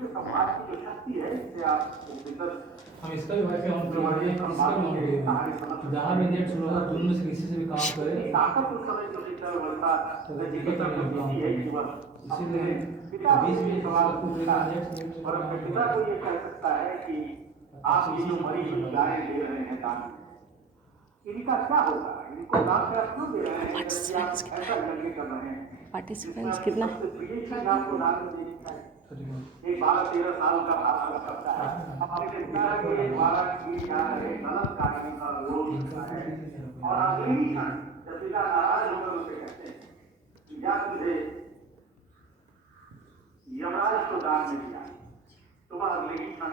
इससे समाज की जो शक्ति है इससे आप हम इसका भी वाईफाई ऑन करेंगे, इसका भी ऑन करेंगे, जहाँ भी नेट स्लो होगा दोनों से किसी से भी काम करे ताकत उस समय जो निकल बनता तो दिक्कत नहीं होगी हम है कि वह इसीलिए पिता बीच को ये में सवाल आपको पूछता है नेट और अपने पिता को ये कह सकता है कि आप ये जो मरी हुई गायें दे रहे हैं दान में, इनका क्या होगा? इनको दान में आप क्यों दे रहे हैं जबकि आप ऐसा यज्ञ कर रहे हैं? पार्टिसिपेंट्स कितना है? आपको दान में देनी चाहिए। एक 12-13 साल का भाषण करता है, अपने पिता के द्वारा की जा रहे गलत कार्य का विरोध करता है और अगले ही क्षण जब पिता नाराज होकर उसे कहते हैं कि या तुझे यमराज को दान में दिया, तो वह अगले ही क्षण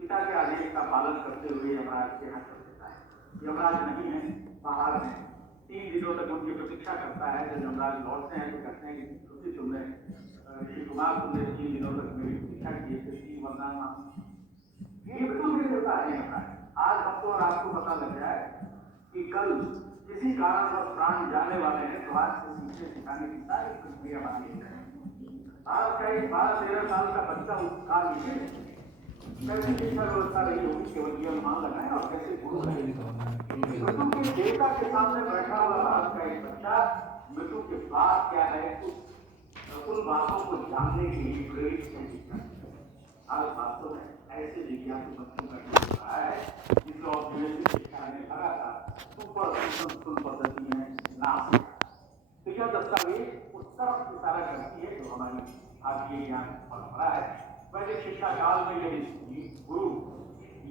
पिता के आदेश का पालन करते हुए यमराज के यहाँ चल देता है। यमराज नहीं है, बाहर है। 3 दिनों तक उनकी प्रतीक्षा करता है। जब यमराज लौटते हैं तो कहते हैं कि तुमने ऋषि कुमार तुमने 3 दिनों तक मेरी प्रतीक्षा की, वरदान ये बिल्कुल नहीं होता है। आज हमको और आपको पता लग जाए कि कल किसी कारण पर प्राण जाने वाले हैं तो आज से सीखने सिखाने की सारी प्रक्रिया बाकी है। आज का एक 12-13 साल का बच्चा उस काल लिखे कैसी शिक्षा व्यवस्था रही होगी, केवल ये अनुमान लगाए और कैसे गुरु मृत्यु के देवता के सामने बैठा हुआ आज का एक बच्चा मृत्यु के बाद क्या है उन बातों को जानने के लिए प्रेरित नहीं करता। आज वास्तव में ऐसे जिज्ञासु बच्चों का रहा है जिसको औपचारिक शिक्षा ने लगा था सुपर स्कूल पद्धति में नाम। तो यह दस्तावेज उस तरफ इशारा करती है जो हमारी भारतीय ज्ञान परंपरा है। वैदिक शिक्षा काल में यदि गुरु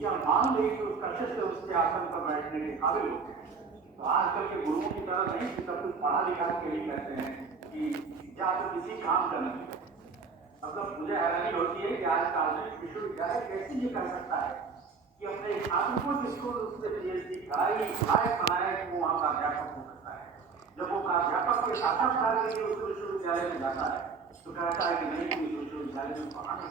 यह मान ले कि उसका शिष्य उसके आसन पर बैठने के काबिल होते हैं, तो आजकल के गुरुओं की तरह नहीं कि सब कुछ पढ़ा लिखा के लिए कहते हैं कि या तो किसी काम का नहीं। मतलब मुझे हैरानी होती है कि आज का आधुनिक विश्वविद्यालय कैसे ये कह सकता है कि अपने छात्र को जिसको उससे पीएचडी कराई लायक बनाया कि वो वहाँ का अध्यापक हो सकता है। जब वो प्राध्यापक के साक्षात्कार के लिए उस विश्वविद्यालय में जाता है तो कहता है कि नहीं इस विश्वविद्यालय में पढ़ाने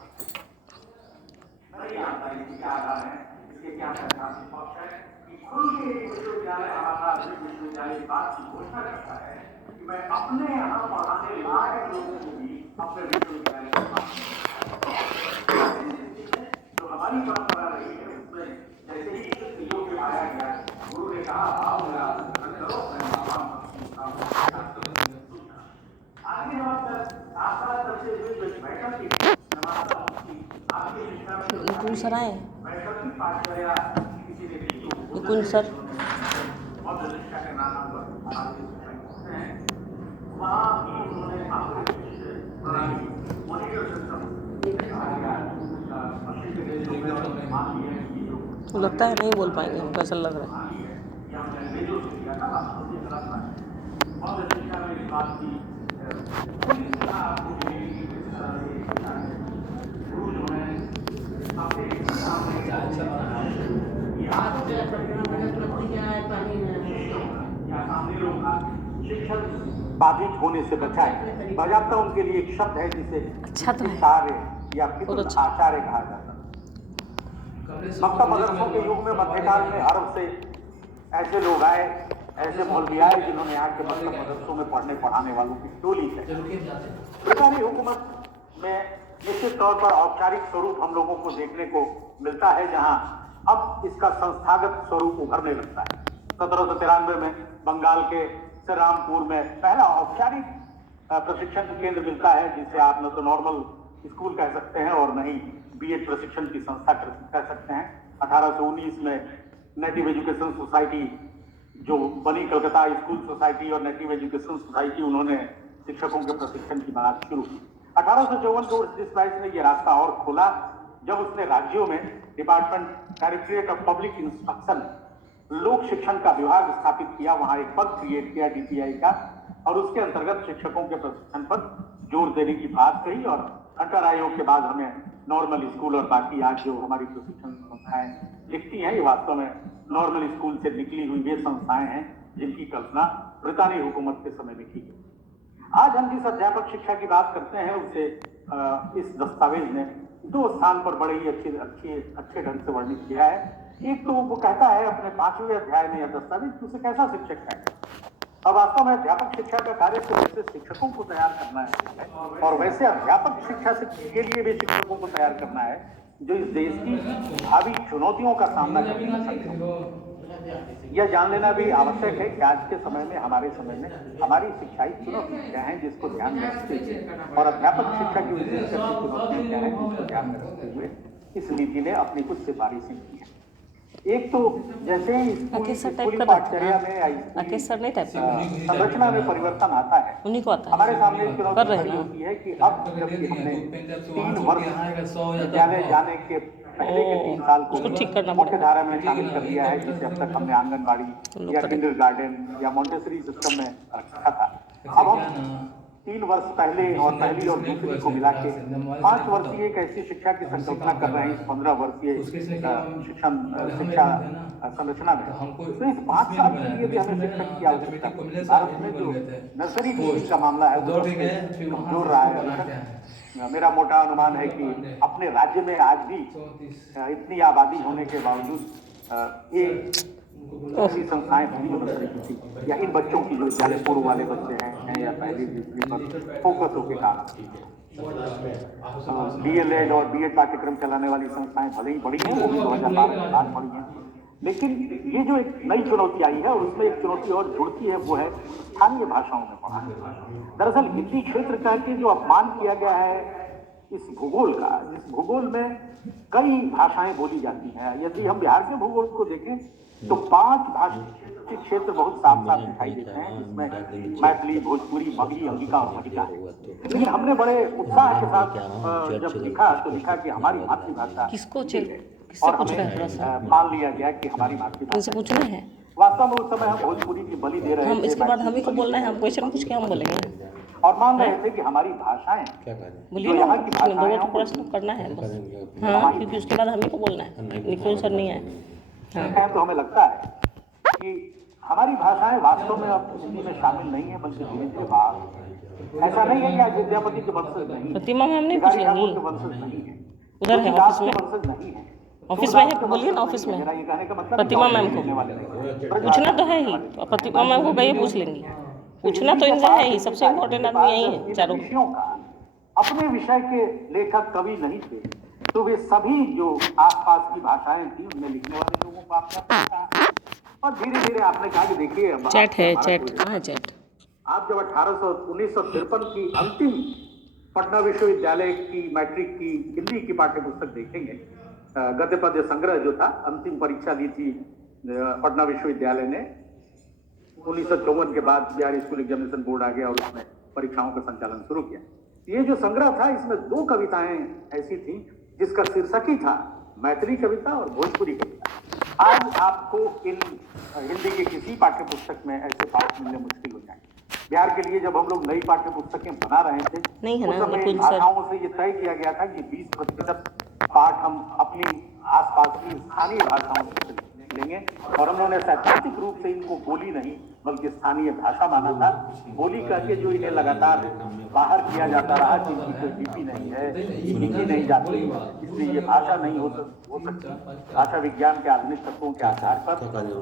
नहीं आता है। इसके क्या आधार है, इसके क्या सैद्धांतिक पक्ष है कि खुल के विश्वविद्यालय हमारा विश्वविद्यालय बात की घोषणा करता है कि मैं अपने यहाँ पढ़ाने लायक लोगों को भी अपने विश्वविद्यालय में जो हमारी परंपरा रही है उसमें जैसे ही योग में आया गया गुरु ने कहा आओ मेरा करो आगे निकुंज सर आए? निकुंज सर लगता है नहीं बोल पाएंगे, हमको ऐसा लग रहा है। शिक्षण बाधित होने से बचाए। बाजाबता उनके लिए एक शब्द है जिसे अच्छा तो है या आचार्य कहा जाता है। मक्का मदरसों के युग में मध्यकाल में अरब से ऐसे लोग आए, ऐसे मौलवी आए जिन्होंने यहाँ के मक्का मदरसों में पढ़ने पढ़ाने वालों की टोली है। ब्रिटानी हुकूमत में निश्चित तौर पर औपचारिक स्वरूप हम लोगों को देखने को मिलता है, जहाँ अब इसका संस्थागत स्वरूप उभरने लगता है। 1793 में बंगाल के श्रीरामपुर में पहला औपचारिक प्रशिक्षण केंद्र मिलता है, जिसे आप न तो नॉर्मल स्कूल कह सकते हैं और न ही बीएड प्रशिक्षण की संस्था कह सकते हैं। 1819 में नेटिव एजुकेशन सोसाइटी जो बनी, कलकत्ता स्कूल सोसाइटी और नेटिव एजुकेशन सोसाइटी, उन्होंने शिक्षकों के प्रशिक्षण की बात शुरू की। 1854 को जस्टिस राइस ने यह रास्ता और खोला जब उसने राज्यों में department directorate of public instruction लोक शिक्षण का विभाग स्थापित किया। वहां एक पद क्रिएट किया डीपीआई का और उसके अंतर्गत शिक्षकों के प्रशिक्षण पर जोर देने की बात कही। और हंटर आयोग के बाद हमें नॉर्मल स्कूल और बाकी आज जो हमारी प्रशिक्षण संस्थाएं लिखती हैं, ये वास्तव में नॉर्मल स्कूल से निकली हुई वे संस्थाएं हैं जिनकी कल्पना ब्रिटानी हुकूमत के समय में की गई। आज हम जिस अध्यापक शिक्षा की बात करते हैं उसे इस दस्तावेज ने 2 स्थान पर बड़े ही अच्छे ढंग से वर्णित किया है। एक तो वो कहता है अपने 5वें अध्याय में यह दस्तावेज उसे कैसा शिक्षक है। अब वास्तव में अध्यापक शिक्षा का कार्य तो वैसे शिक्षकों को तैयार करना है और वैसे अध्यापक शिक्षा के लिए भी शिक्षकों को तैयार करना है जो इस देश की भावी चुनौतियों का सामना करने में सक्षम हो। यह जान लेना भी आवश्यक है कि आज के समय में हमारे समय में हमारी शिक्षाई चुनौती क्या है जिसको ध्यान में रखते हुए और अध्यापक शिक्षा की विशेष चुनौतियां क्या है जिसको ध्यान में रखते हुए इस नीति ने अपनी कुछ सिफारिशें की है। एक तो जैसे ही स्कूली पाठचर्या में संरचना में परिवर्तन आता है उन्हीं को आता है, हमारे सामने एक चुनौती खड़ी होती है कि अब जबकि हमने 3 वर्ष विद्यालय जाने के पहले के 3 साल को मुख्य धारा में शामिल कर दिया है जिसे अब तक हमने आंगनबाड़ी या किंडरगार्टन या मॉन्टेसरी सिस्टम में रखा था। अब हम 3 वर्ष पहले और पहली और दूसरी को मिला के 5 वर्षीय एक ऐसी शिक्षा की संकल्पना कर रहे हैं इस 15 वर्षीय शिक्षा संरचना में। तो इस 5 साल के लिए भी हमें शिक्षक की आवश्यकता है। भारत में जो नर्सरी का मामला है वो कमजोर रहा है। मेरा मोटा अनुमान है कि अपने राज्य में आज भी इतनी आबादी होने के बावजूद ये ऐसी संस्थाएं थी या इन बच्चों की जो विद्यालय पूर्व वाले बच्चे हैं या पहली दूसरी पर फोकस होकर काम डीएलएड और बीएड पाठ्यक्रम चलाने वाली संस्थाएं भले ही बड़ी हैं, वो भी 2012 के बाद बड़ी हैं, लेकिन ये जो एक नई चुनौती आई है और उसमें एक चुनौती और जुड़ती है वो है स्थानीय भाषाओं में पढ़ाना। दरअसल हिंदी क्षेत्र का जो अपमान किया गया है इस भूगोल का, जिस भूगोल में कई भाषाएं बोली जाती हैं। यदि हम बिहार के भूगोल को देखें तो 5 भाषा क्षेत्र बहुत साफ साफ दिखाई देते हैं जिसमें मैथिली, भोजपुरी, मगही, अंगिका और महिला है। लेकिन हमने बड़े उत्साह के साथ जब लिखा तो लिखा कि हमारी मातृभाषा और हमें मान लिया गया कि हमारी मातृभाषा पूछना है। वास्तव में उस समय हम भोजपुरी की बलि दे रहे थे। हम इसके बाद हम ही को बोलना है, हम क्वेश्चन पूछ के हम बोलेंगे और मान रहे थे कि हमारी भाषाएं बोलिए ना, लोगों को प्रश्न करना है बस। हाँ, क्योंकि उसके बाद हम ही को बोलना है, निकुंज सर नहीं है। हाँ। तो हमें लगता है कि हमारी भाषाएं वास्तव में अब हिंदी में शामिल नहीं है बल्कि धीरे धीरे बाहर। ऐसा नहीं है कि आज विद्यापति के वंशज नहीं है, प्रतिमा मैम नहीं पूछेंगी, वंशज नहीं है, उधर है ऑफिस में, वंशज नहीं है, ऑफिस में है, बोलिए ना ऑफिस में। प्रतिमा मैम को पूछना तो है ही, प्रतिमा मैम को कहिए पूछ लेंगी। पूछना तो इनसे है ही, सबसे इम्पोर्टेंट आदमी यही है चारों। अपने विषय के लेखक कवि नहीं थे तो वे सभी जो आसपास की भाषाएं थी उनमें लिखने वाले लोगों को आपने और धीरे धीरे आपने कहा कि देखिए चैट है, चैट कहाँ है चैट। आप जब 1953 की अंतिम पटना विश्वविद्यालय की मैट्रिक की हिंदी की पाठ्यपुस्तक देखेंगे, गद्य पद्य संग्रह जो था, अंतिम परीक्षा ली थी पटना विश्वविद्यालय ने 1954 के बाद बिहार स्कूल एग्जामिनेशन बोर्ड आ गया और उसमें परीक्षाओं का संचालन शुरू किया। ये जो संग्रह था इसमें 2 कविताएं ऐसी थी जिसका शीर्षक ही था मैथिली कविता और भोजपुरी कविता। आज आपको इन हिंदी के किसी पाठ्यपुस्तक में ऐसे पाठ मिलने मुश्किल हो जाएंगे। बिहार के लिए जब हम लोग नई पाठ्यपुस्तकें बना रहे थे उस समय भाषाओं से ये तय किया गया था कि 20% पाठ हम अपनी आसपास की स्थानीय भाषाओं से लेंगे और हम लोगों ने सैद्धांतिक रूप से इनको बोली नहीं बल्कि स्थानीय भाषा माना था। बोली करके जो इन्हें लगातार बाहर किया जाता रहा कि इनकी कोई लिपि नहीं है, लिखी नहीं जाती, इसलिए ये भाषा नहीं हो सकती। भाषा विज्ञान के आधुनिक तत्वों के आधार पर,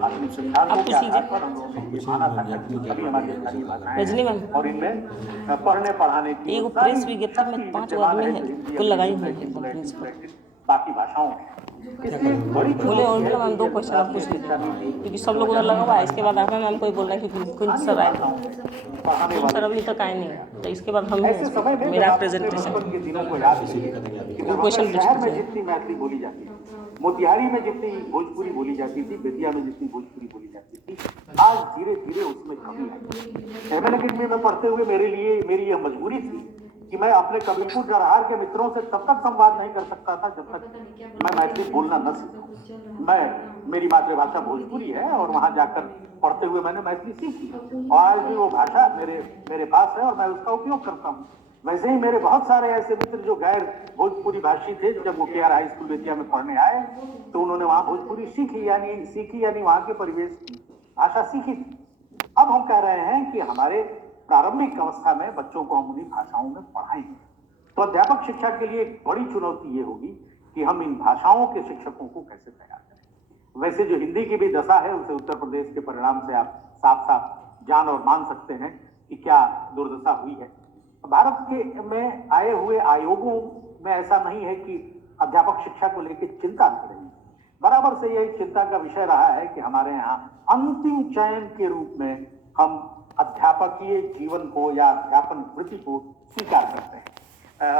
आधुनिक सिद्धांतों के आधार पर हम लोगों ने माना था कि सभी हमारी स्थानीय भाषाएं और इनमें पढ़ने पढ़ाने की प्रेस विज्ञप्ति में 5 आदमी है कुल लगाई हुई है बाकी भाषाओं में। बोले उन्होंने मैम 2 क्वेश्चन आप पूछ लीजिए क्योंकि सब लोग उधर लगा हुआ है। इसके बाद आप मैम कोई बोल रहा है कि कुंज सर आए, कुंज सर अभी तक आए नहीं, तो इसके बाद हम मेरा प्रेजेंटेशन क्वेश्चन शहर में जितनी मैथिली बोली जाती है, मोतिहारी में जितनी भोजपुरी बोली जाती थी, बेतिया में जितनी भोजपुरी बोली जाती थी, आज धीरे धीरे उसमें कमी आई। एमएनएकेडमी में पढ़ते हुए मेरी यह मजबूरी थी कि मैं अपने कबीरपुर जरहार के मित्रों से तब तक संवाद नहीं कर सकता था जब तक मैं मैथिली बोलना न सीखूं। मेरी मातृभाषा भोजपुरी है और वहां जाकर पढ़ते हुए मैंने मैथिली सीखी और आज भी वो भाषा मेरे पास है और मैं उसका उपयोग करता हूँ। वैसे ही मेरे बहुत सारे ऐसे मित्र जो गैर भोजपुरी भाषी थे, जब वो केआर हाई स्कूल बेतिया में पढ़ने आए तो उन्होंने वहां भोजपुरी सीखी यानी वहां के परिवेश की भाषा सीखी थी। अब हम कह रहे हैं कि हमारे प्रारंभिक अवस्था में बच्चों को हम उन्हीं भाषाओं में पढ़ाएंगे। तो अध्यापक शिक्षा के लिए एक बड़ी चुनौती ये होगी कि हम इन भाषाओं के शिक्षकों को कैसे तैयार करें। वैसे जो हिंदी की भी दशा है उसे उत्तर प्रदेश के परिणाम से आप साफ साफ जान और मान सकते हैं कि क्या दुर्दशा हुई है। भारत के में आए हुए आयोगों में ऐसा नहीं है कि अध्यापक शिक्षा को लेकर चिंता नहीं रही, बराबर से यह चिंता का विषय रहा है कि हमारे यहाँ अंतिम चयन के रूप में हम अध्यापकीय जीवन को या अध्यापन वृत्ति को स्वीकार करते हैं।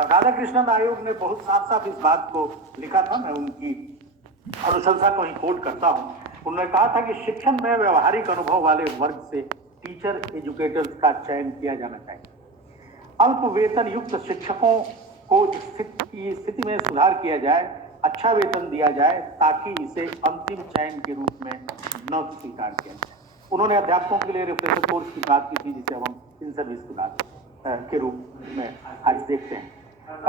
राधाकृष्णन आयोग ने बहुत साफ साफ इस बात को लिखा था, मैं उनकी अनुशंसा को ही कोट करता हूं। उन्होंने कहा था कि शिक्षण में व्यवहारिक अनुभव वाले वर्ग से टीचर एजुकेटर्स का चयन किया जाना चाहिए। अल्प वेतन युक्त शिक्षकों को स्थिति में सुधार किया जाए, अच्छा वेतन दिया जाए ताकि इसे अंतिम चयन के रूप में न स्वीकार किया जाए। उन्होंने अध्यापकों के लिए रिफ्रेशर कोर्स की बात की थी, जिसे हम इन सर्विस की बात के रूप में आज देखते हैं।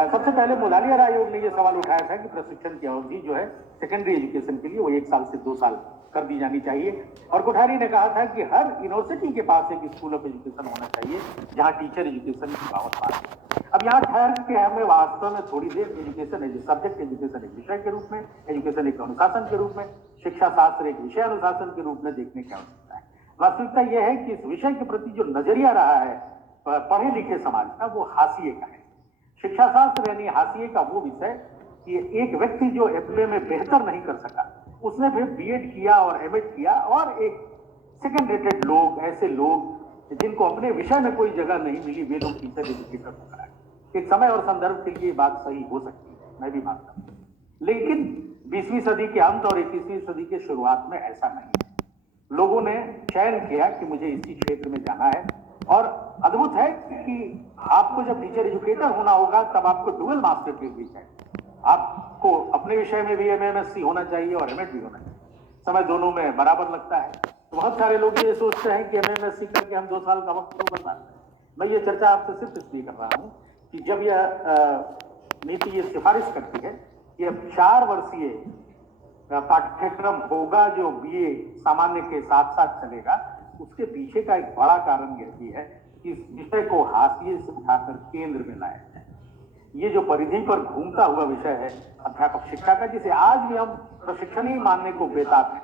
सबसे पहले मुलालियार आयोग ने यह सवाल उठाया था कि प्रशिक्षण की अवधि जो है सेकेंडरी एजुकेशन के लिए वो 1 साल से 2 साल कर दी जानी चाहिए। और कोठारी ने कहा था कि हर यूनिवर्सिटी के पास एक स्कूल ऑफ एजुकेशन होना चाहिए जहां टीचर एजुकेशन की व्यवस्था है। अब यहाँ ठहर के हमें वास्तव में थोड़ी देर एजुकेशन सब्जेक्ट एजुकेशन एक विषय के रूप में, एजुकेशन एक अनुशासन के रूप में, शिक्षा शास्त्र एक विषय अनुशासन के रूप में देखने की आवश्यकता है। वास्तविकता यह है कि इस विषय के प्रति जो नजरिया रहा है पढ़े लिखे समाज का, वो हाशिए का है। शिक्षा शास्त्र यानी हाशिए का वो विषय कि एक व्यक्ति जो एमए में बेहतर नहीं कर सका, उसने फिर बीएड किया और एमएड किया, और एक सेकेंड रेटेड लोग, ऐसे लोग जिनको अपने विषय में कोई जगह नहीं मिली, वे लोग टीचर एजुकेटर हो कराए। एक समय और संदर्भ के लिए बात सही हो सकती है, मैं भी मानता हूं, लेकिन 20वीं सदी के अंत और 21वीं सदी के शुरुआत में ऐसा नहीं है। लोगों ने चयन किया कि मुझे इसी क्षेत्र में जाना है, और अद्भुत है कि आपको जब टीचर एजुकेटर होना होगा तब आपको डुअल मास्टर डिग्री चाहिए। आपको अपने विषय में भी एमएमएससी होना चाहिए और एमएड भी होना चाहिए। समय दोनों में बराबर लगता है। तो बहुत सारे लोग ये सोचते हैं कि एमएमएससी करके हम 2 साल का वक्त तो बर्बाद करें। मैं ये चर्चा आपसे सिर्फ इसलिए कर रहा हूँ कि जब यह नीति ये सिफारिश करती है कि अब 4 वर्षीय पाठ्यक्रम होगा जो बीए सामान्य के साथ साथ चलेगा, उसके पीछे का एक बड़ा कारण यह भी है कि इस विषय को हाशिए से उठाकर केंद्र में लाया जाए। ये जो परिधि पर घूमता हुआ विषय है अध्यापक शिक्षा का, जिसे आज भी हम प्रशिक्षण ही मानने को बेताब हैं,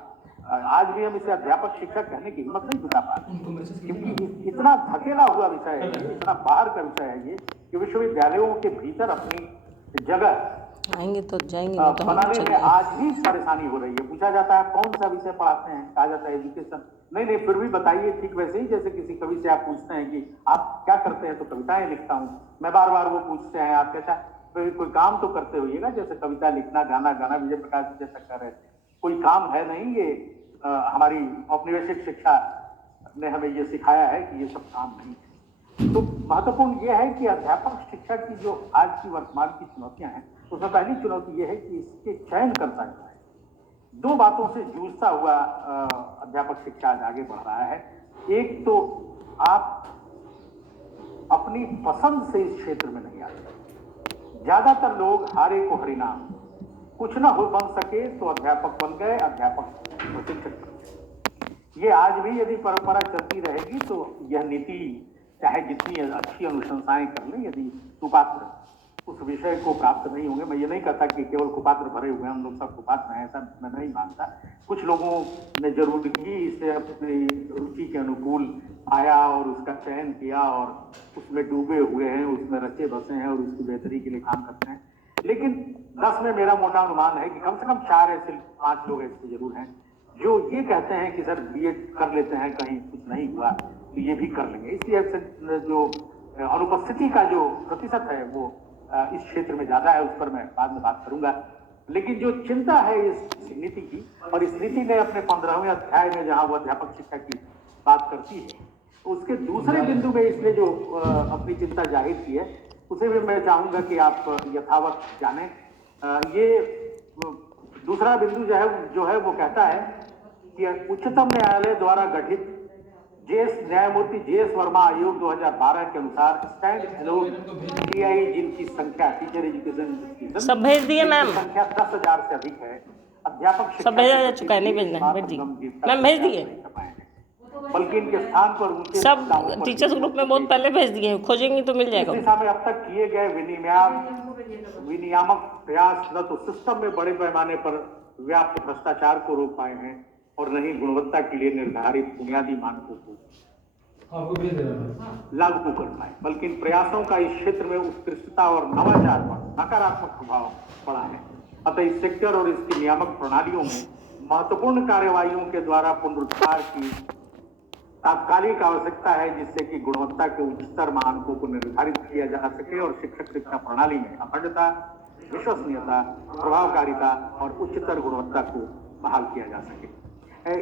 आज भी हम इसे अध्यापक शिक्षा कहने की हिम्मत नहीं जुटा पाते, क्योंकि इतना धकेला हुआ विषय है, इतना बाहर का विषय है ये कि विश्वविद्यालयों के भीतर अपनी जगह आएंगे तो जाएंगे तो बनाने में आज भी परेशानी हो रही है। पूछा जाता है कौन सा विषय पढ़ाते हैं, कहा जाता है एजुकेशन। नहीं, फिर भी बताइए। ठीक वैसे ही जैसे किसी कवि से आप पूछते हैं कि आप क्या करते हैं, तो कविताएं लिखता हूँ। मैं बार बार वो पूछते हैं आप कैसा, कोई काम तो करते होइएगा, जैसे कविता लिखना, गाना गाना। विजय प्रकाश जी जैसा कह रहे थे, कोई काम है नहीं। ये हमारी औपनिवेशिक शिक्षा ने हमें ये सिखाया है कि ये सब काम नहीं है। तो महत्वपूर्ण ये है कि अध्यापक शिक्षा की जो आज की वर्तमान की चुनौतियां हैं, उसमें पहली चुनौती ये है कि इसके चयन करता है। 2 बातों से जूझता हुआ अध्यापक शिक्षा आज आगे बढ़ रहा है। एक तो आप अपनी पसंद से इस क्षेत्र में नहीं आते। ज्यादातर लोग हारे को हरिनाम, कुछ ना हो बन सके तो अध्यापक बन गए, अध्यापक प्रशिक्षक। ये आज भी यदि परंपरा चलती रहेगी तो यह नीति चाहे जितनी अच्छी अनुशंसाएं कर लें, यदि सुपात्र उस विषय को प्राप्त नहीं होंगे। मैं ये नहीं कहता कि केवल कुपात्र भरे हुए हैं, हम लोग सब कुपात्र हैं, ऐसा मैं नहीं मानता। कुछ लोगों ने जरूर ही इसे अपनी रुचि के अनुकूल आया और उसका चयन किया और उसमें डूबे हुए हैं, उसमें रचे बसे हैं और उसकी बेहतरी के लिए काम करते हैं। लेकिन 10 में मेरा मोटा अनुमान है कि कम से कम 4 ऐसे 5 लोग ऐसे जरूर हैं जो ये कहते हैं कि सर बीएड कर लेते हैं, कहीं कुछ नहीं हुआ तो ये भी कर लेंगे। इसलिए जो अनुपस्थिति का जो प्रतिशत है वो इस क्षेत्र में ज्यादा है, उस पर मैं बाद में बात करूंगा। लेकिन जो चिंता है इस नीति की, और इस नीति ने अपने 15वें अध्याय में जहां वो अध्यापक शिक्षा की बात करती है, उसके दूसरे बिंदु में इसने जो अपनी चिंता जाहिर की है, उसे भी मैं चाहूंगा कि आप यथावत जानें। ये दूसरा बिंदु जो है वो कहता है कि उच्चतम न्यायालय द्वारा गठित न्यायमूर्ति JS वर्मा आयोग 2012 के अनुसार स्टैंड एलोन टीआई जिनकी संख्या टीचर एजुकेशन सब भेज दिए मैम, संख्या 10,000 से अधिक है। अध्यापक सब भेजा जा चुका है, नहीं भेजना भेज दिए मैम, भेज दिए। बल्कि इनके स्थान पर उनके सब टीचर्स ग्रुप में बहुत पहले भेज दिए, खोजेंगे तो मिल जाएगा। इस दिशा में अब तक किए गए विनियामक प्रयास न तो सिस्टम में बड़े पैमाने पर व्याप्त भ्रष्टाचार को रोक पाए हैं और न ही गुणवत्ता के लिए निर्धारित बुनियादी मानकों को आपको भेज दे रहा हूँ। लागू कर पाए, बल्कि इन प्रयासों का इस क्षेत्र में उत्कृष्टता और नवाचार पर नकारात्मक प्रभाव पड़ा है। अतः इस सेक्टर और इसकी नियामक प्रणालियों में महत्वपूर्ण कार्यवाहियों के द्वारा पुनरुद्धार की तात्कालिक आवश्यकता है, जिससे कि गुणवत्ता के उच्चतर मानकों को निर्धारित किया जा सके और शिक्षक शिक्षा प्रणाली में अखंडता, विश्वसनीयता, प्रभावकारिता और उच्चतर गुणवत्ता को बहाल किया जा सके।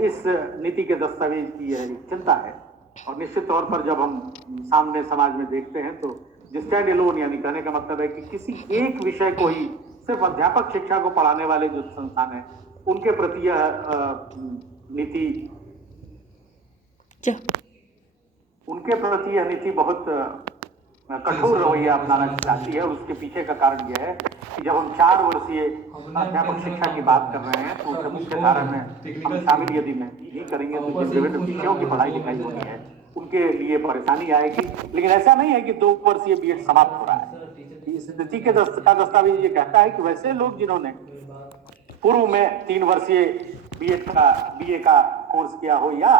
इस नीति के दस्तावेज की यह एक चिंता है और निश्चित तौर पर जब हम सामने समाज में देखते हैं तो स्टैंड एलोन, यानी कहने का मतलब है कि किसी एक विषय को ही सिर्फ अध्यापक शिक्षा को पढ़ाने वाले जो संस्थान हैं उनके प्रति यह नीति बहुत कठोर रवैया अपनाना चाहती है। उसके पीछे का कारण यह है कि जब हम 4 वर्षीय अध्यापक शिक्षा की बात कर रहे हैं तो उसके मुख्य धारा में हम शामिल यदि नहीं करेंगे तो जिन विभिन्न विषयों की पढ़ाई लिखाई होनी है उनके लिए परेशानी आएगी। लेकिन ऐसा नहीं है कि 2 वर्षीय बीएड समाप्त हो रहा है। इस नीति के दस्तावेज ये कहता है कि वैसे लोग जिन्होंने पूर्व में 3 वर्षीय बीए का कोर्स किया हो, या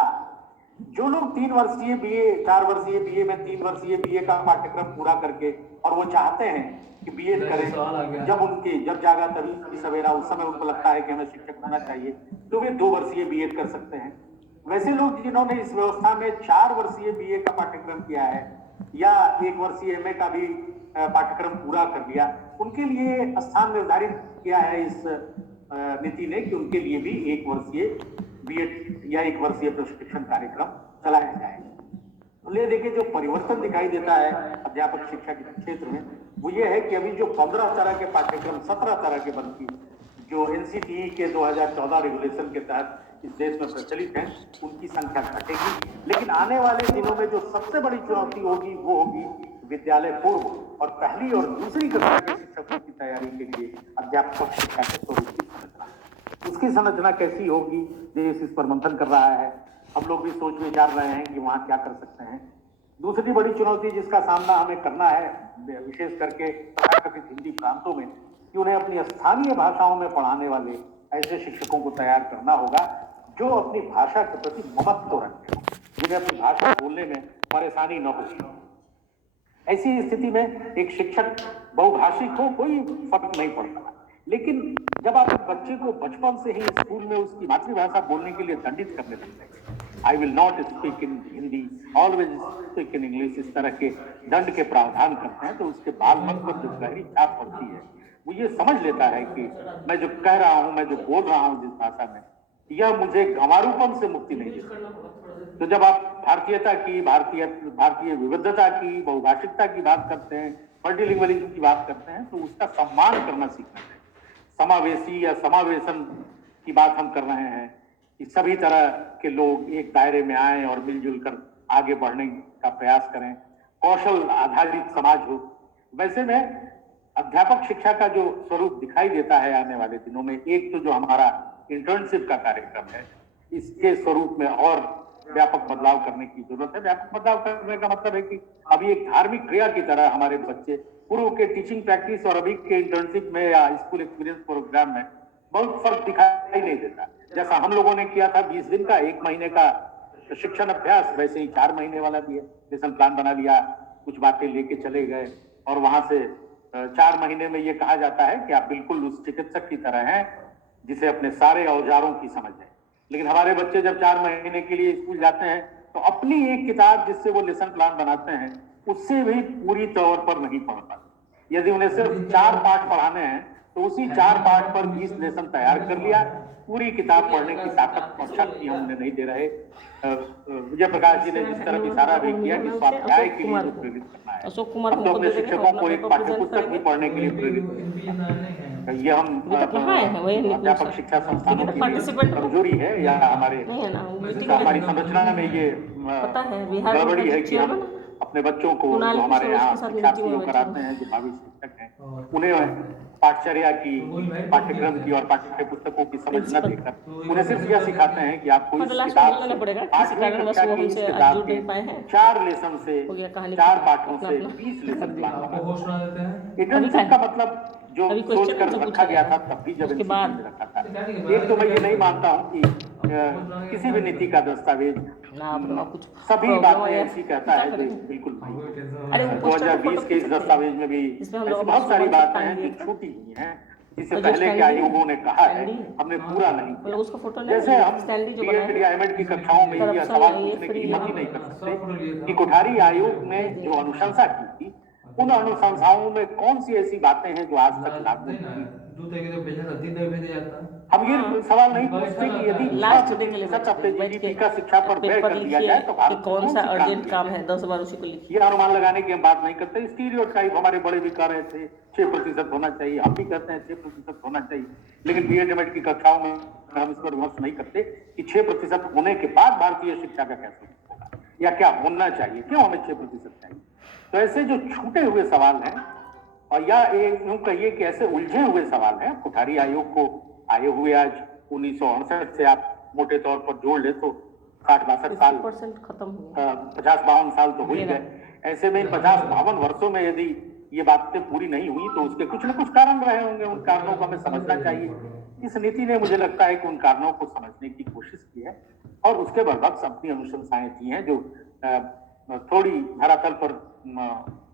जो लोग 3 वर्षीय बीए, 4 वर्षीय बीए में 3 वर्षीय बीए का पाठ्यक्रम पूरा करके और वो चाहते हैं कि बीएड करें, जब जागा तभी सवेरा, उस समय उनको लगता है कि हमें शिक्षक होना चाहिए, तो वे 2 वर्षीय बीएड कर सकते हैं। वैसे लोग जिन्होंने इस व्यवस्था में 4 वर्षीय बीए का पाठ्यक्रम किया है या 1 वर्षीय एमए का भी पाठ्यक्रम पूरा कर लिया, उनके लिए स्थान निर्धारित किया है इस नीति ने कि उनके लिए भी 1 वर्षीय बीएड या 1 वर्षीय प्रशिक्षण कार्यक्रम चलाया जाएगा। ले देखिए, जो परिवर्तन दिखाई देता है अध्यापक शिक्षा के क्षेत्र में वो ये है कि अभी जो 15 तरह के पाठ्यक्रम, 17 तरह के बल्कि जो एनसीटीई के 2014 रेगुलेशन के तहत इस देश में प्रचलित हैं, उनकी संख्या घटेगी। लेकिन आने वाले दिनों में जो सबसे बड़ी चुनौती होगी वो होगी विद्यालय पूर्व और पहली और दूसरी कक्षा के शिक्षकों की तैयारी के लिए अध्यापक शिक्षा के स्वरूप की संरचना। उसकी संरचना कैसी होगी, देश इस पर मंथन कर रहा है। हम लोग भी सोच विचार रहे हैं कि वहाँ क्या कर सकते हैं। दूसरी बड़ी चुनौती जिसका सामना हमें करना है, विशेष करके तथाकथित हिंदी प्रांतों में, कि उन्हें अपनी स्थानीय भाषाओं में पढ़ाने वाले ऐसे शिक्षकों को तैयार करना होगा जो अपनी भाषा के प्रति ममत्व रखते हो, जिन्हें अपनी भाषा बोलने में परेशानी न हो। ऐसी स्थिति में एक शिक्षक बहुभाषिक हो कोई फर्क नहीं पड़ता, लेकिन जब आप एक बच्चे को बचपन से ही स्कूल में उसकी मातृभाषा बोलने के लिए दंडित करने लगते हैं, I will not speak in Hindi, always speak in English, इस तरह के दंड के प्रावधान करते हैं, तो उसके बाल मन पर जो गहरी छाप पड़ती है वो ये समझ लेता है कि मैं जो कह रहा हूं, मैं जो बोल रहा हूं जिस भाषा में, यह मुझे गंवारूपन से मुक्ति नहीं देती। तो जब आप भारतीयता की, भारतीय विविधता की, बहुभाषिकता की बात करते हैं, मल्टीलिंगुअलिज्म की बात करते हैं, तो उसका सम्मान करना सीखना है। समावेशी या समावेशन की बात हम कर रहे हैं कि सभी तरह के लोग एक दायरे में आए और मिलजुल कर आगे बढ़ने का प्रयास करें, कौशल आधारित समाज हो। वैसे में अध्यापक शिक्षा का जो स्वरूप दिखाई देता है आने वाले दिनों में, एक तो जो हमारा इंटर्नशिप का कार्यक्रम है, इसके स्वरूप में और व्यापक बदलाव करने की जरूरत है। व्यापक बदलाव करने का मतलब है कि अभी एक धार्मिक क्रिया की तरह हमारे बच्चे पूर्व के टीचिंग प्रैक्टिस और अभी के इंटर्नशिप में या स्कूल एक्सपीरियंस प्रोग्राम में बहुत फर्क दिखाई नहीं देता। जैसा हम लोगों ने किया था 20 दिन का, 1 महीने का शिक्षण अभ्यास, वैसे ही 4 महीने वाला भी है। लेसन प्लान बना लिया, कुछ बातें लेके चले गए और वहां से 4 महीने में ये कहा जाता है कि आप बिल्कुल उस चिकित्सक की तरह हैं जिसे अपने सारे औजारों की समझ है। लेकिन हमारे बच्चे जब 4 महीने के लिए स्कूल जाते हैं तो अपनी एक किताब जिससे वो लेसन प्लान बनाते हैं उससे भी पूरी तौर पर नहीं पढ़ पाते। यदि उन्हें सिर्फ 4 पाठ पढ़ाने हैं तो उसी 4 पाठ पर 20 लेसन तैयार कर लिया। पूरी किताब पढ़ने की ताकत और शक्ति हम उन्हें नहीं दे रहे। विजय प्रकाश जी ने जिस तरह इशारा भी किया कि स्वाध्याय के लिए जो प्रेरित करना है, हम तो अपने शिक्षकों को एक पाठ्य पुस्तक भी पढ़ने के लिए प्रेरित करना है। ये हम अध्यापक शिक्षा संस्थानों की कमजोरी है या हमारी संरचना में ये गड़बड़ी है कि हम अपने बच्चों को जो हमारे यहाँ शिक्षार्थी होकर आते हैं, जो भावी शिक्षक हैं, उन्हें पाठचर्या की, पाठ्यक्रम की और पाठ्य पुस्तकों की समझ न देकर उन्हें सिर्फ यह सिखाते हैं कि आपको इस किताब से 8वीं कक्षा की इस किताब के 4 लेसन से, 4 पाठों से 20 लेसन बनाना। इंटर्नशिप का मतलब जो सोच कर रखा गया था तब भी जब रखा था। एक तो मैं ये नहीं मानता हूँ कि किसी भी नीति का दस्तावेज ना अपना कुछ सभी प्रॉब्लम बातें है ऐसी कहता है जो बिल्कुल हमको भी टेंशन अरे हो वो रहा है। पोस्टर पे 2020 के इस दस्तावेज में भी इसमें हम ऐसी लोग बहुत सारी अपना बातें टाइम हैं दिए जो थे छूटी हुई हैं जिससे और जो पहले के स्टैंडी आयोगों ने कहा है स्टैंडी हमने पूरा नहीं हम किया। लोग उसका फोटो ले जैसे हम स्टैंडी जो बनाए बीएड या एमएड की कक्षाओं में यह करप्शन सवाल ये पूछने की फ्री हिम्मत ही है नहीं कर सब सकते फोटो लिए था कि कोठारी आयोग ने जो अनुशंसा की थी उन अनुशंसाओं में कौन सी ऐसी बातें हैं जो आज तक लागू नहीं ना नहीं। दूध है कि तो पहले रद्दी दे भेजा जाता हम ये सवाल नहीं पूछते कि यदि लास्ट डे के लिए 6% अपने बैठ जीडीपी के का शिक्षा पर व्यय पेपर कर दिया लिखिए जाए तो कि भारत कौन में सा सी अर्जेंट क्रांति काम आएगी। है 10 बार उसी को लिखिए। ये अनुमान लगाने की हम बात नहीं करते। स्टीरियोटाइप हमारे बड़े भी कह रहे थे 6% होना चाहिए, हम भी कहते हैं 6% होना चाहिए, लेकिन बीएड एमएड की कक्षाओं में हम इस पर विमर्श नहीं करते कि 6% होने के बाद भारतीय शिक्षा का कैसे होगा या क्या होना चाहिए, क्यों हमें 6% चाहिए। तो ऐसे जो छूटे हुए सवाल हैं और या यूं कहिए कि ऐसे उलझे हुए सवाल हैं। कोठारी आयोग को आए हुए आज 1968 से आप मोटे तौर पर जोड़ ले तो 60-62 साल, 50% खत्म हो 50-52 साल तो हो ही गए। ऐसे में इन 50-52 वर्षों में यदि ये बातें पूरी नहीं हुई तो उसके कुछ न कुछ कारण रहे होंगे। उन कारणों को हमें समझना चाहिए। इस नीति ने मुझे लगता है कि उन कारणों को समझने की कोशिश की है और उसके बरबक्स अपनी अनुशंसाएं की हैं जो थोड़ी धरातल पर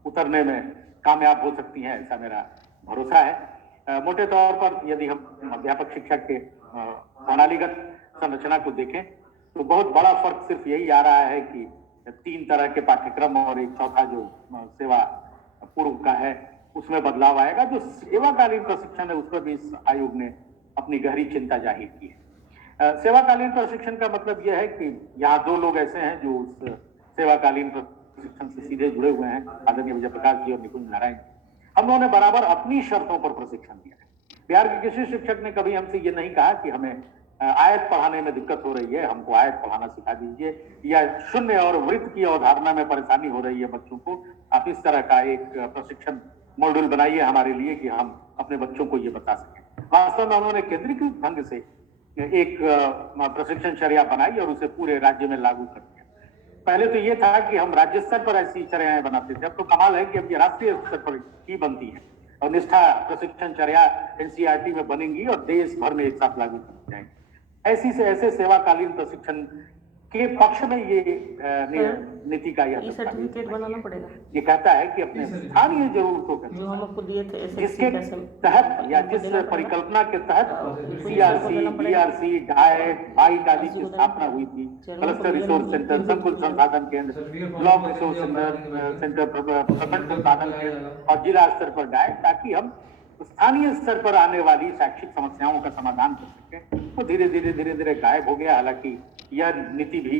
उतरने में कामयाब हो सकती हैं, ऐसा मेरा भरोसा है। मोटे तौर पर यदि हम अध्यापक शिक्षक के प्रणालीगत संरचना को देखें तो बहुत बड़ा फर्क सिर्फ यही आ रहा है कि 3 तरह के पाठ्यक्रम और एक चौथा जो सेवा पूर्व का है उसमें बदलाव आएगा। जो सेवाकालीन प्रशिक्षण है उस पर भी इस आयोग ने अपनी गहरी चिंता जाहिर की है। सेवाकालीन प्रशिक्षण का मतलब यह है कि यहाँ 2 लोग ऐसे हैं जो उस सेवाकालीन प्रशिक्षण से सीधे जुड़े हुए हैं, आदरणीय विजय प्रकाश जी और निकुंज नारायण। हम लोगों ने बराबर अपनी शर्तों पर प्रशिक्षण दिया है। बिहार के किसी शिक्षक ने कभी हमसे ये नहीं कहा कि हमें आयत पढ़ाने में दिक्कत हो रही है, हमको आयत पढ़ाना सिखा दीजिए, या शून्य और वृत्त की अवधारणा में परेशानी हो रही है बच्चों को, आप इस तरह का एक प्रशिक्षण मॉड्यूल बनाइए हमारे लिए कि हम अपने बच्चों को ये बता सकें। वास्तव में उन्होंने केंद्रीकृत ढंग से एक प्रशिक्षण चर्या बनाई और उसे पूरे राज्य में लागू कर दिया। पहले तो ये था कि हम राज्य स्तर पर ऐसी चर्याएं बनाते थे, अब तो कमाल है कि अब ये राष्ट्रीय स्तर पर ही बनती है और निष्ठा प्रशिक्षण चर्या एनसीईआरटी में बनेंगी और देश भर में एक साथ लागू कर जाएंगे। ऐसी से ऐसे सेवाकालीन प्रशिक्षण के पक्ष में ये नीति का यह सर्टिफिकेट बनाना पड़ेगा। ये कहता है कि अपने स्थानीय जरूरतों के जो हम आपको दिए थे जिसके तहत या जिस परिकल्पना के तहत सीआरसी, बीआरसी, डाइट, बाइट आदि की स्थापना हुई थी, क्लस्टर रिसोर्स सेंटर, संकुल संसाधन केंद्र, ब्लॉक रिसोर्स सेंटर, प्रखंड संसाधन केंद्र और जिला स्तर पर डाइट, ताकि हम स्थानीय स्तर पर आने वाली शैक्षिक समस्याओं का समाधान कर सकें। वो धीरे धीरे गायब हो गया। हालांकि यह नीति भी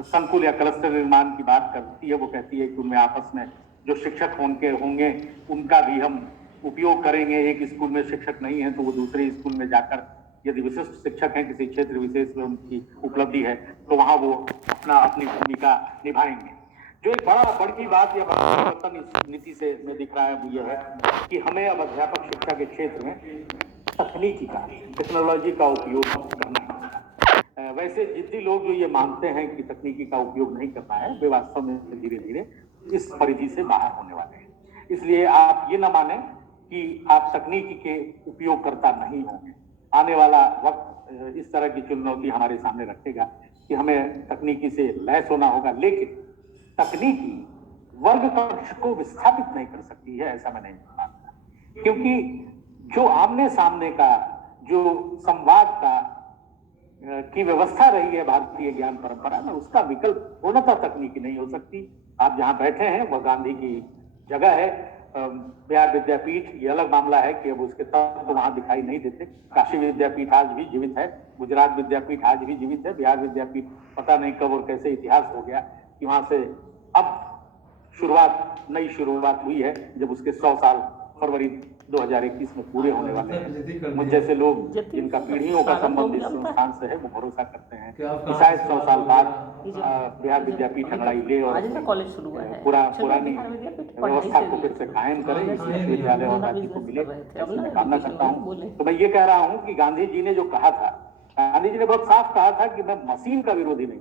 संकुल या क्लस्टर निर्माण की बात करती है। वो कहती है कि उनमें आपस में जो शिक्षक होंगे उनका भी हम उपयोग करेंगे। एक स्कूल में शिक्षक नहीं है तो वो दूसरे स्कूल में जाकर यदि विशिष्ट शिक्षक हैं किसी क्षेत्र विशेष में उनकी उपलब्धि है तो वहां वो अपनी भूमिका निभाएंगे। जो एक बड़ी बात या परिवर्तन इस नीति से में दिख रहा है वो यह है कि हमें अब अध्यापक शिक्षा के क्षेत्र में तकनीकी का, टेक्नोलॉजी का उपयोग करना है। वैसे जितने लोग जो ये मानते हैं कि तकनीकी का उपयोग नहीं करना है, वे वास्तव में धीरे धीरे इस परिधि से बाहर होने वाले हैं। इसलिए आप ये न माने कि आप तकनीकी के उपयोगकर्ता नहीं होंगे। आने वाला वक्त इस तरह की चुनौती हमारे सामने रखेगा कि हमें तकनीकी से लैस होना होगा, लेकिन तकनीकी वर्ग कक्ष को विस्थापित नहीं कर सकती है, ऐसा मैं नहीं मानता। क्योंकि जो आमने सामने का, जो संवाद का की व्यवस्था रही है भारतीय ज्ञान परंपरा में, उसका विकल्प पूर्णतः तकनीकी नहीं हो सकती। आप जहां बैठे हैं वह गांधी की जगह है। बिहार विद्यापीठ, ये अलग मामला है कि अब उसके तत्व तो वहां दिखाई नहीं देते। काशी विद्यापीठ आज भी जीवित है, गुजरात विद्यापीठ आज भी जीवित है। बिहार विद्यापीठ पता नहीं कब और कैसे इतिहास हो गया कि वहां से अब नई शुरुआत हुई है, जब उसके 100 साल फरवरी 2021 में पूरे होने वाले हैं। मुझ जैसे लोग जिनका पीढ़ियों का संबंध इस संस्थान से है वो भरोसा करते हैं कि शायद 100 साल बाद बिहार विद्यापीठ अंगड़ाई ले और कॉलेज शुरू हुआ है, पुरानी व्यवस्था को फिर से कायम करें, इस विश्वविद्यालय और राज्य को मिले, ऐसी मैं कामना करता हूँ। तो मैं ये कह रहा हूँ कि गांधी जी ने जो कहा था, गांधी जी ने बहुत साफ कहा था कि मैं मशीन का विरोधी नहीं,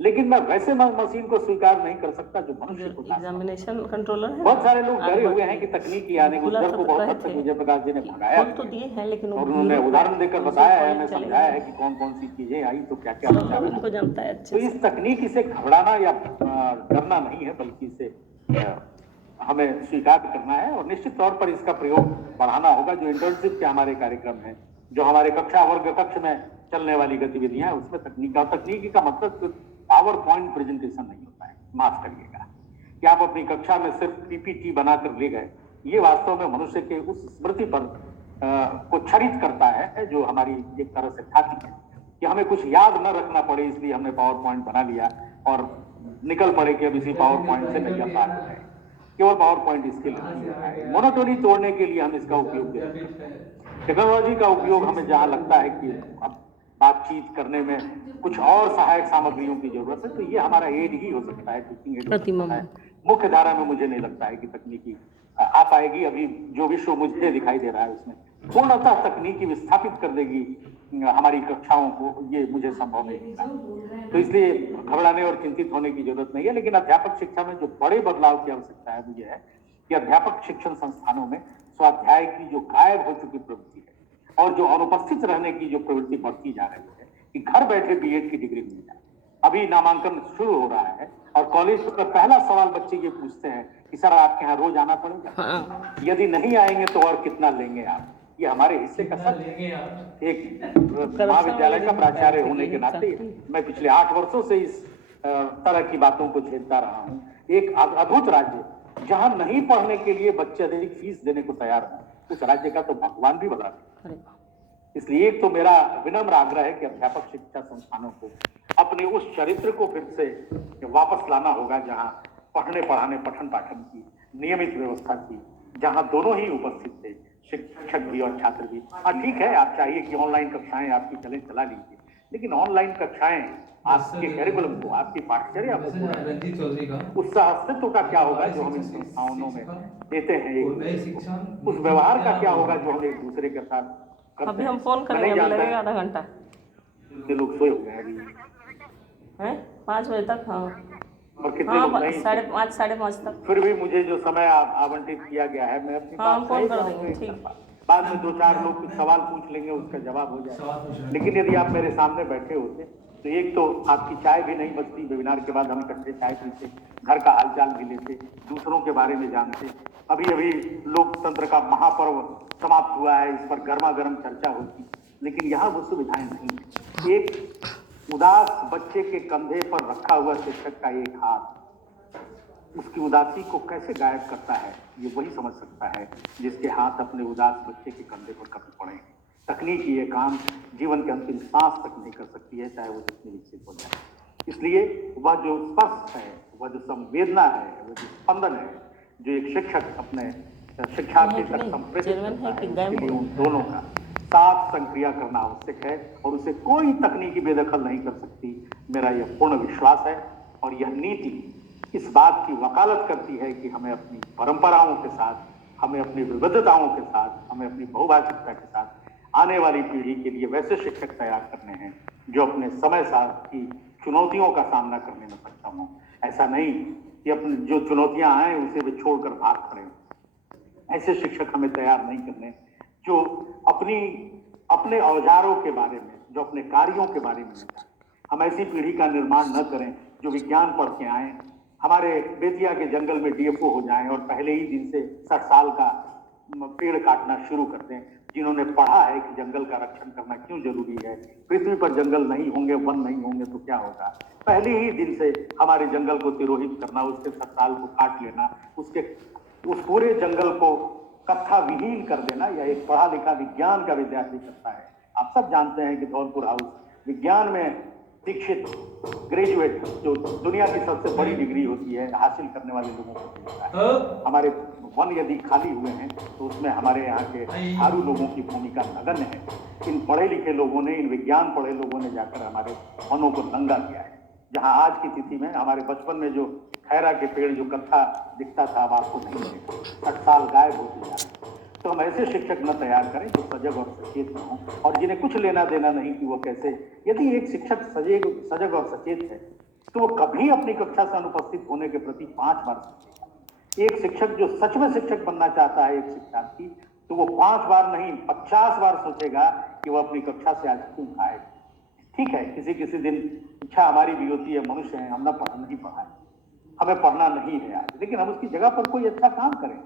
लेकिन मैं वैसे मशीन को स्वीकार नहीं कर सकता जो मनुष्य को था। एग्जामिनेशन कंट्रोलर है। बहुत सारे लोग डरे हुए हैं कि तकनीकी आने के डर को बहुत हद तक विजय प्रकाश जी ने भगाया तो दिए हैं, लेकिन और उन्होंने उदाहरण देकर बताया है, हमें समझाया है कि कौन कौन सी चीजें आई तो क्या क्या उनको जानता है अच्छे तो इस तकनीकी से घबराना या डरना नहीं है, बल्कि इसे हमें स्वीकार करना है और निश्चित तौर पर इसका प्रयोग बढ़ाना होगा। जो इंटर्नशिप के हमारे कार्यक्रम हैं, जो हमारे कक्षा वर्ग कक्ष में चलने वाली गतिविधियां हैं, उसमें तकनीकी का मतलब सिर्फ पावर पॉइंट प्रेजेंटेशन नहीं होता है, माफ करिएगा, कि आप अपनी कक्षा में सिर्फ पीपीटी बनाकर ले गए। ये वास्तव में मनुष्य के उस स्मृति पर को क्षरित करता है जो हमारी एक तरह से ख्याति है, कि हमें कुछ याद न रखना पड़े, इसलिए हमने पावर पॉइंट बना लिया और निकल पड़े कि अब इसी पावर पॉइंट से नजर पार हो जाए। केवल पावर पॉइंट इसके लिए नहीं होता है, मोनोटोनी तोड़ने के लिए हम इसका उपयोग करते हैं। टेक्नोलॉजी का उपयोग हमें जहां लगता है कि अब बातचीत करने में कुछ और सहायक सामग्रियों की जरूरत है, तो ये हमारा एड ही हो सकता है, टीचिंग एड हो सकता है। मुख्य धारा में मुझे नहीं लगता है कि तकनीकी आ पाएगी। अभी जो विश्व मुझे दिखाई दे रहा है उसमें पूर्णतः तकनीकी विस्थापित कर देगी हमारी कक्षाओं को, ये मुझे संभव नहीं दिखता। तो इसलिए घबराने और चिंतित होने की जरूरत नहीं है। लेकिन अध्यापक शिक्षा में जो बड़े बदलाव की आवश्यकता है मुझे है कि अध्यापक शिक्षण संस्थानों में स्वाध्याय की जो गायब हो चुकी प्रवृत्ति है और जो अनुपस्थित रहने की जो प्रवृत्ति बढ़ती जा रही है, कि घर बैठे बीएड की डिग्री मिल जाए। अभी नामांकन शुरू हो रहा है और कॉलेज का पहला सवाल बच्चे ये पूछते हैं कि सर आपके यहाँ रोज आना पड़ेगा, यदि नहीं आएंगे तो और कितना लेंगे आप। ये हमारे हिस्से का सच है। एक महाविद्यालय का प्राचार्य होने के नाते मैं पिछले 8 वर्षों से इस तरह की बातों को झेलता रहा हूँ। एक अद्भुत राज्य जहां नहीं पढ़ने के लिए बच्चे अधिक फीस देने को तैयार हैं, उस राज्य का तो भगवान भी बता दें। इसलिए एक तो मेरा विनम्र आग्रह है कि अध्यापक शिक्षा संस्थानों को अपने उस चरित्र को फिर से वापस लाना होगा, जहां पढ़ने पढ़ाने पठन पाठन की नियमित व्यवस्था थी, जहां दोनों ही उपस्थित थे, शिक्षक भी और छात्र भी। हाँ ठीक है, आप चाहिए कि ऑनलाइन कक्षाएं आपकी चले, चला लीजिए, लेकिन ऑनलाइन कक्षाएं आपके करिकुलम को, आपकी पाठ्यचर्या को, उस अस्तित्व का क्या होगा जो हम इन संस्थाओं में देते हैं, उस व्यवहार का क्या होगा जो हम एक दूसरे के साथ करते हैं। अभी हम फोन करेंगे, अभी लगेगा आधा घंटा। लोग सोए हो गए अभी हैं 5 बजे तक। हाँ और कितने लोग नहीं, 5:30 साढ़े 5 तक। फिर भी मुझे जो समय आवंटित किया गया है, मैं अपनी बात फोन कर देंगे, ठीक। बाद में 2-4 लोग कुछ सवाल पूछ लेंगे, उसका जवाब हो जाए। लेकिन यदि आप मेरे सामने बैठे होते तो एक तो आपकी चाय भी नहीं बचती, वेबिनार के बाद हम इकट्ठे चाय पीते, घर का हालचाल भी लेते, दूसरों के बारे में जानते। अभी अभी लोकतंत्र का महापर्व समाप्त हुआ है, इस पर गर्मा गर्म चर्चा होती, लेकिन यहाँ वो सुविधाएं नहीं। एक उदास बच्चे के कंधे पर रखा हुआ शिक्षक का एक हाथ उसकी उदासी को कैसे गायब करता है, ये वही समझ सकता है जिसके हाथ अपने उदास बच्चे के कंधे पर कभी पड़े। तकनीकी ये काम जीवन के अंतिम सांस तक नहीं कर सकती है, चाहे वो जितनी विकसित हो जाए। इसलिए वह जो स्पर्श है, वह जो संवेदना है, वह जो स्पंदन है, जो एक शिक्षक अपने शिक्षार्थी तक संप्रेषित करता है, उसके लिए उन दोनों का साथ संक्रिया करना आवश्यक है और उसे कोई तकनीकी बेदखल नहीं कर सकती, मेरा यह पूर्ण विश्वास है। और यह नीति इस बात की वकालत करती है कि हमें अपनी परंपराओं के साथ, हमें अपनी विविधताओं के साथ, हमें अपनी बहुभाषिकता के साथ आने वाली पीढ़ी के लिए वैसे शिक्षक तैयार करने हैं जो अपने समय साथ की चुनौतियों का सामना करने में सक्षम हो। ऐसा नहीं कि अपने जो चुनौतियां आए उसे वे छोड़कर भाग खड़े। ऐसे शिक्षक हमें तैयार नहीं करने जो अपने औजारों के बारे में, जो अपने कार्यों के बारे में बताएं। हम ऐसी पीढ़ी का निर्माण न करें जो विज्ञान पढ़ के आए, हमारे बेतिया के जंगल में डीएफओ हो जाएं और पहले ही दिन से 60 साल का पेड़ काटना शुरू कर दें, जिन्होंने पढ़ा है कि जंगल का रक्षण करना क्यों जरूरी है। पृथ्वी पर जंगल नहीं होंगे, वन नहीं होंगे तो क्या होगा। पहले ही दिन से हमारे जंगल को तिरोहित करना, उसके 60 साल को काट लेना, उस पूरे जंगल को कथा विहीन कर देना, यह एक पढ़ा लिखा विज्ञान का विद्यार्थी करता है। आप सब जानते हैं कि धौलपुर हाउस विज्ञान में दीक्षित ग्रेजुएट, जो दुनिया की सबसे बड़ी डिग्री होती है, हासिल करने वाले लोगों को मिलता है। हमारे वन यदि खाली हुए हैं तो उसमें हमारे यहाँ के हारू लोगों की भूमिका नगण्य है। इन पढ़े लिखे लोगों ने, इन विज्ञान पढ़े लोगों ने जाकर हमारे वनों को नंगा किया है। जहाँ आज की तिथि में हमारे बचपन में जो खैरा के पेड़ जो कथा दिखता था, अब आपको नहीं मिलेगा, 60 साल गायब होते जा रहे। तो हम ऐसे शिक्षक न तैयार करें जो सजग और सचेत न हों और जिन्हें कुछ लेना देना नहीं कि वो कैसे। यदि एक शिक्षक सजग और सचेत है तो वो कभी अपनी कक्षा से अनुपस्थित होने के प्रति 5 बार सोचेगा। एक शिक्षक जो सच में शिक्षक बनना चाहता है एक शिक्षार्थी, तो वो 5 बार नहीं 50 बार सोचेगा कि वो अपनी कक्षा से आज क्यों आए। ठीक है, किसी दिन इच्छा हमारी भी होती है, मनुष्य है, हमने नहीं पढ़ा है, हमें पढ़ना नहीं है आज, लेकिन हम उसकी जगह पर कोई अच्छा काम करें।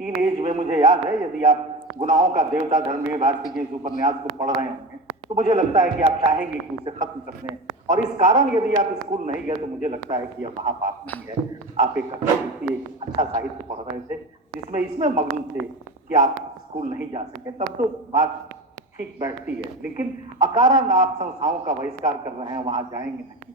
टीन एज में मुझे याद है, यदि आप गुनाहों का देवता धर्मवीर भारती के इस उपन्यास को पढ़ रहे हैं तो मुझे लगता है कि आप चाहेंगे कि उसे खत्म कर दें, और इस कारण यदि आप स्कूल नहीं गए तो मुझे लगता है कि अब वहां पाप नहीं है। आप एक अच्छा साहित्य पढ़ रहे थे जिसमें इसमें मग्न थे कि आप स्कूल नहीं जा सके, तब तो बात ठीक बैठती है। लेकिन अकारण आप संस्थाओं का बहिष्कार कर रहे हैं, वहां जाएंगे नहीं,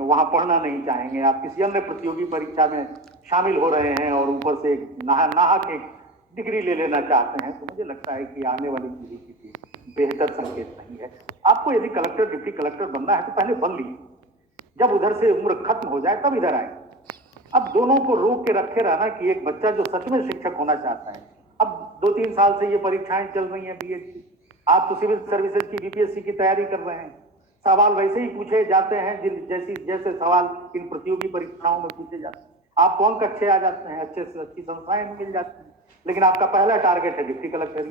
वहां पढ़ना नहीं चाहेंगे, आप किसी अन्य प्रतियोगी परीक्षा में शामिल हो रहे हैं और ऊपर से नाहक एक डिग्री ले लेना चाहते हैं, तो मुझे लगता है कि आने वाली पीढ़ी के लिए बेहतर संकेत नहीं है। आपको यदि कलेक्टर डिप्टी कलेक्टर बनना है तो पहले बन लीजिए, जब उधर से उम्र खत्म हो जाए तब इधर आए। अब दोनों को रोक के रखे रहना कि एक बच्चा जो सच में शिक्षक होना चाहता है, अब 2-3 साल से ये परीक्षाएं चल रही हैं बीएड की, आप तो सिविल सर्विसेज की बीपीएससी की तैयारी कर रहे हैं, सवाल वैसे ही पूछे जाते हैं जैसे सवाल इन प्रतियोगी परीक्षाओं में पूछे जाते हैं। आपको अंक अच्छे आ जाते हैं, अच्छे से अच्छी संस्थाएं मिल जाती हैं, लेकिन आपका पहला टारगेट है डिप्टी कलेक्टर।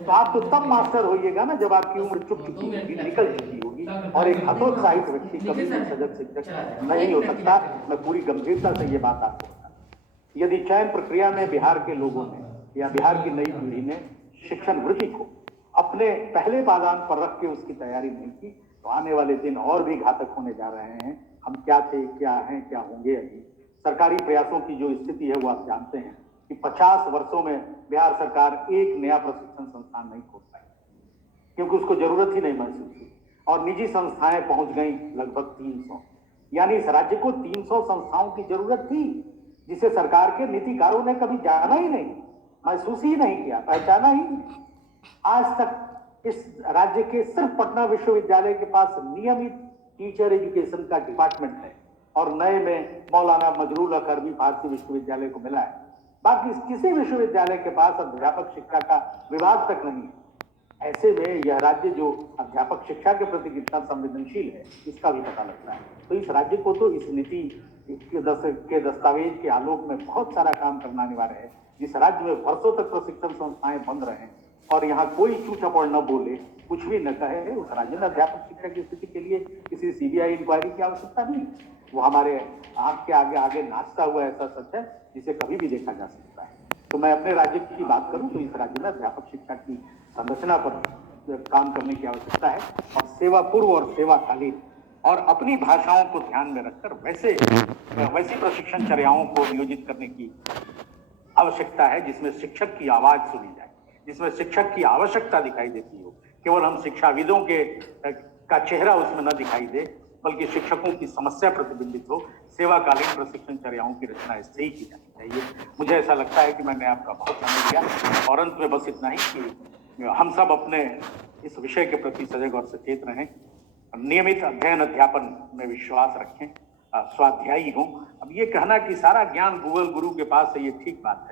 तो आप तो तब मास्टर होइएगा ना जब आपकी उम्र चुक चुकी होगी, निकल चुकी होगी, और एक हतोत्साहित व्यक्ति कभी भी सजग शिक्षक नहीं हो सकता। मैं पूरी गंभीरता से ये बात आपको बता, यदि चयन प्रक्रिया में बिहार के लोगों ने या बिहार की नई पीढ़ी ने शिक्षण वृत्ति को अपने पहले पायदान पर रख के उसकी तैयारी नहीं की, तो आने वाले दिन और भी घातक होने जा रहे हैं। हम क्या थे, क्या हैं, क्या होंगे। अभी सरकारी प्रयासों की जो स्थिति है वो आप जानते हैं कि 50 वर्षों में बिहार सरकार एक नया प्रशिक्षण संस्थान नहीं खोल पाई, क्योंकि उसको जरूरत ही नहीं महसूस हुई, और निजी संस्थाएं पहुंच गई लगभग 300। यानी इस राज्य को 300 संस्थाओं की जरूरत थी, जिसे सरकार के नीतिकारों ने कभी जाना ही नहीं, महसूस ही नहीं किया, पहचाना ही नहीं। आज तक इस राज्य के सिर्फ पटना विश्वविद्यालय के पास नियमित टीचर एजुकेशन का डिपार्टमेंट है, और नए में मौलाना मजरूल हक अरबी फारसी विश्वविद्यालय को मिला है। बाकी किसी विश्वविद्यालय के पास अध्यापक शिक्षा का विभाग तक नहीं है। ऐसे में यह राज्य जो अध्यापक शिक्षा के प्रति कितना संवेदनशील है इसका भी पता लगता है। तो इस राज्य को तो इस नीति के दस्तावेज के आलोक में बहुत सारा काम करना अनिवार्य है। जिस राज्य में वर्षों तक प्रशिक्षण संस्थाएं बंद रहे और यहाँ कोई चूचपड़ न बोले, कुछ भी न कहे, उस राज्य में अध्यापक शिक्षा की स्थिति के लिए किसी सीबीआई इंक्वायरी की आवश्यकता नहीं। वो हमारे आंख के आगे आगे नाचता हुआ ऐसा सच है जिसे कभी भी देखा जा सकता है। तो मैं अपने राज्य की बात करूं तो इस राज्य में अध्यापक शिक्षा की संरचना पर काम करने की आवश्यकता है, और सेवा पूर्व और सेवाकालीन और अपनी भाषाओं को ध्यान में रखकर वैसी प्रशिक्षण चर्याओं को नियोजित करने की आवश्यकता है जिसमें शिक्षक की आवाज सुनी जाए, जिसमें शिक्षक की आवश्यकता दिखाई देती हो। केवल हम शिक्षाविदों का चेहरा उसमें न दिखाई दे, बल्कि शिक्षकों की समस्या प्रतिबिंबित हो। सेवाकालीन प्रशिक्षण चर्याओं की रचना इससे ही की जानी चाहिए। मुझे ऐसा लगता है कि मैंने आपका बहुत समय लिया, और अंत में बस इतना ही कि हम सब अपने इस विषय के प्रति सजग और सचेत रहें, नियमित अध्ययन अध्यापन में विश्वास रखें, स्वाध्यायी हों। अब ये कहना कि सारा ज्ञान गूगल गुरु के पास है, ये ठीक बात है।